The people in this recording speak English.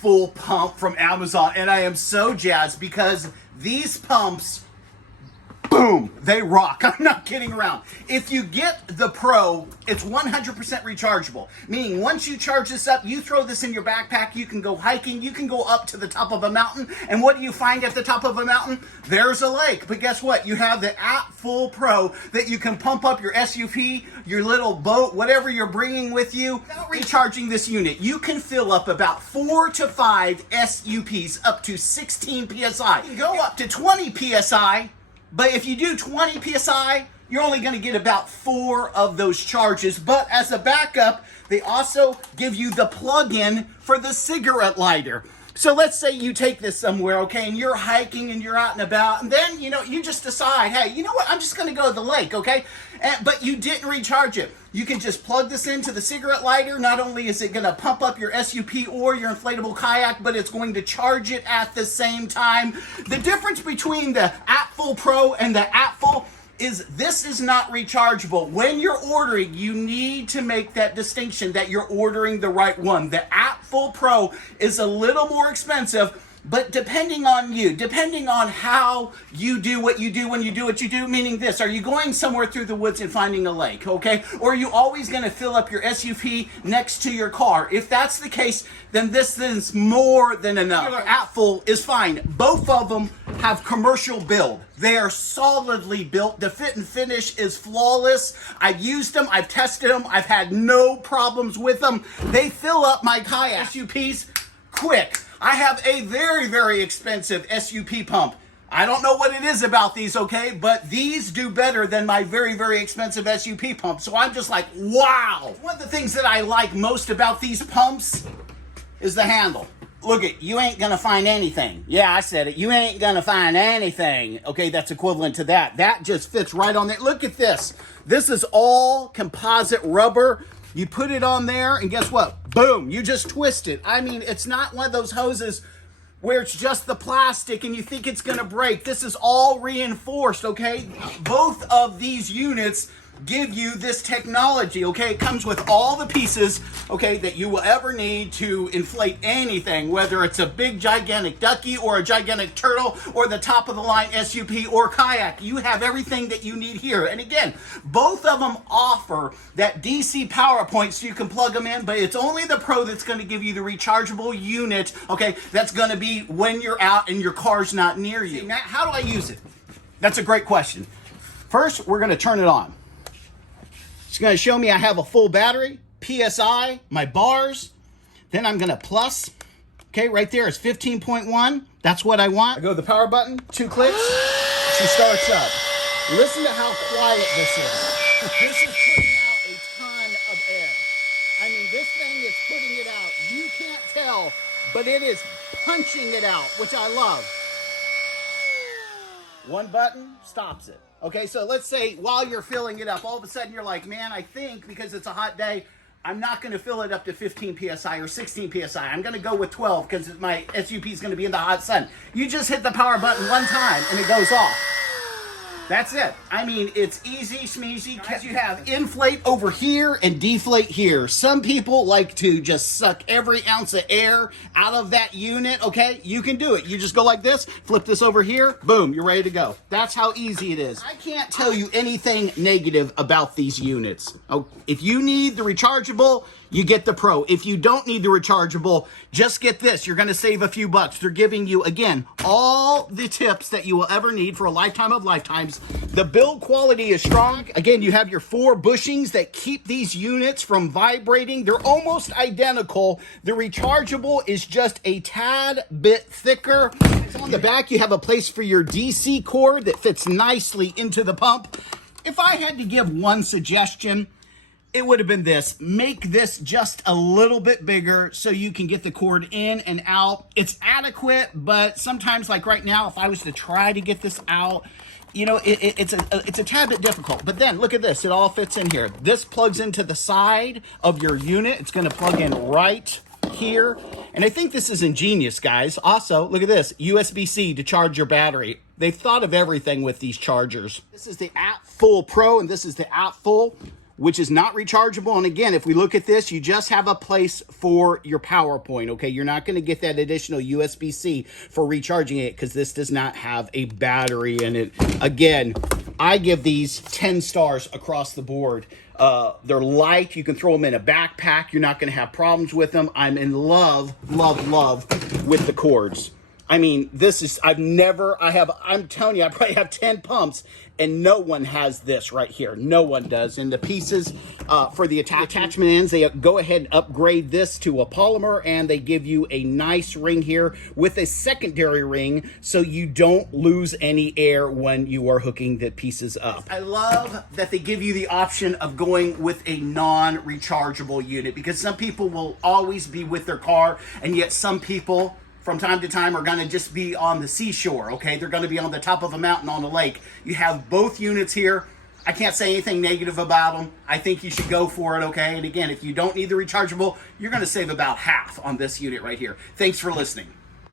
Appfull pump from Amazon, and I am so jazzed because these pumps, boom, they rock. I'm not kidding around. If you get the Pro, it's 100% rechargeable, meaning once you charge this up, you throw this in your backpack, you can go hiking, you can go up to the top of a mountain, and what do you find at the top of a mountain? There's a lake. But guess what? You have the Appfull Pro that you can pump up your SUP, your little boat, whatever you're bringing with you. Without recharging this unit, you can fill up about 4 to 5 SUPs up to 16 PSI. You can go up to 20 PSI, but if you do 20 PSI, you're only going to get about 4 of those charges. But as a backup, they also give you the plug-in for the cigarette lighter. So let's say you take this somewhere, okay, and you're hiking and you're out and about, and then, you just decide, hey, you know what, I'm just going to go to the lake, okay? But you didn't recharge it. You can just plug this into the cigarette lighter. Not only is it going to pump up your SUP or your inflatable kayak, but it's going to charge it at the same time. The difference between the Appfull Pro and the Appfull is this is not rechargeable. When you're ordering, you need to make that distinction that you're ordering the right one. The Appfull Pro is a little more expensive, but depending on you, depending on how you do what you do when you do what you do, meaning this, are you going somewhere through the woods and finding a lake, okay? Or are you always going to fill up your SUP next to your car? If that's the case, then this is more than enough. Appfull is fine. Both of them have commercial build. They are solidly built. The fit and finish is flawless. I've used them. I've tested them. I've had no problems with them. They fill up my kayak SUPs quick. I have a very, very expensive SUP pump. I don't know what it is about these, okay? But these do better than my very, very expensive SUP pump. So I'm just like, wow. One of the things that I like most about these pumps is the handle. Look it, you ain't gonna find anything. Yeah, I said it. You ain't gonna find anything. Okay, that's equivalent to that. That just fits right on there. Look at this. This is all composite rubber. You put it on there, and guess what? Boom, you just twist it. I mean, it's not one of those hoses where it's just the plastic and you think it's gonna break. This is all reinforced, okay? Both of these units give you this technology, okay? It comes with all the pieces, okay, that you will ever need to inflate anything, whether it's a big gigantic ducky or a gigantic turtle or the top of the line SUP or kayak. You have everything that you need here. And again, both of them offer that DC power point so you can plug them in, but it's only the Pro that's going to give you the rechargeable unit, okay, that's going to be when you're out and your car's not near you. Now, how do I use it? That's a great question. First, we're going to turn it on. It's going to show me I have a full battery, PSI, my bars. Then I'm going to plus. Okay, right there is 15.1. That's what I want. I go to the power button, 2 clicks. She starts up. Listen to how quiet this is. This is putting out a ton of air. I mean, this thing is putting it out. You can't tell, but it is punching it out, which I love. One button stops it. Okay, so let's say while you're filling it up, all of a sudden you're like, man, I think because it's a hot day, I'm not going to fill it up to 15 PSI or 16 PSI. I'm going to go with 12 because my SUP is going to be in the hot sun. You just hit the power button one time and it goes off. That's it. I mean, it's easy, smeezy, because you have inflate over here and deflate here. Some people like to just suck every ounce of air out of that unit, okay? You can do it. You just go like this, flip this over here, boom, you're ready to go. That's how easy it is. I can't tell you anything negative about these units. Oh, if you need the rechargeable, you get the Pro. If you don't need the rechargeable, just get this. You're going to save a few bucks. They're giving you, again, all the tips that you will ever need for a lifetime of lifetimes. The build quality is strong. Again, you have your 4 bushings that keep these units from vibrating. They're almost identical. The rechargeable is just a tad bit thicker. On the back, you have a place for your DC cord that fits nicely into the pump. If I had to give one suggestion, it would have been this. Make this just a little bit bigger so you can get the cord in and out. It's adequate, but sometimes, like right now, if I was to try to get this out, you know, it's a tad bit difficult. But then, look at this. It all fits in here. This plugs into the side of your unit. It's going to plug in right here. And I think this is ingenious, guys. Also, look at this. USB-C to charge your battery. They've thought of everything with these chargers. This is the Appfull Pro, and this is the Appfull. which is not rechargeable. And again, if we look at this, you just have a place for your power point, okay? You're not going to get that additional USB-C for recharging it because this does not have a battery in it. Again, I give these 10 stars across the board. They're light. You can throw them in a backpack. You're not going to have problems with them. I'm in love with the cords. I mean, this is, I'm telling you, I probably have 10 pumps and no one has this right here. No one does. And the pieces for the attachment ends, they go ahead and upgrade this to a polymer, and they give you a nice ring here with a secondary ring so you don't lose any air when you are hooking the pieces up. I love that they give you the option of going with a non-rechargeable unit, because some people will always be with their car, and yet some people from time to time are going to just be on the seashore, okay? They're going to be on the top of a mountain on a lake. You have both units here. I can't say anything negative about them. I think you should go for it, okay? And again, if you don't need the rechargeable, you're going to save about half on this unit right here. Thanks for listening.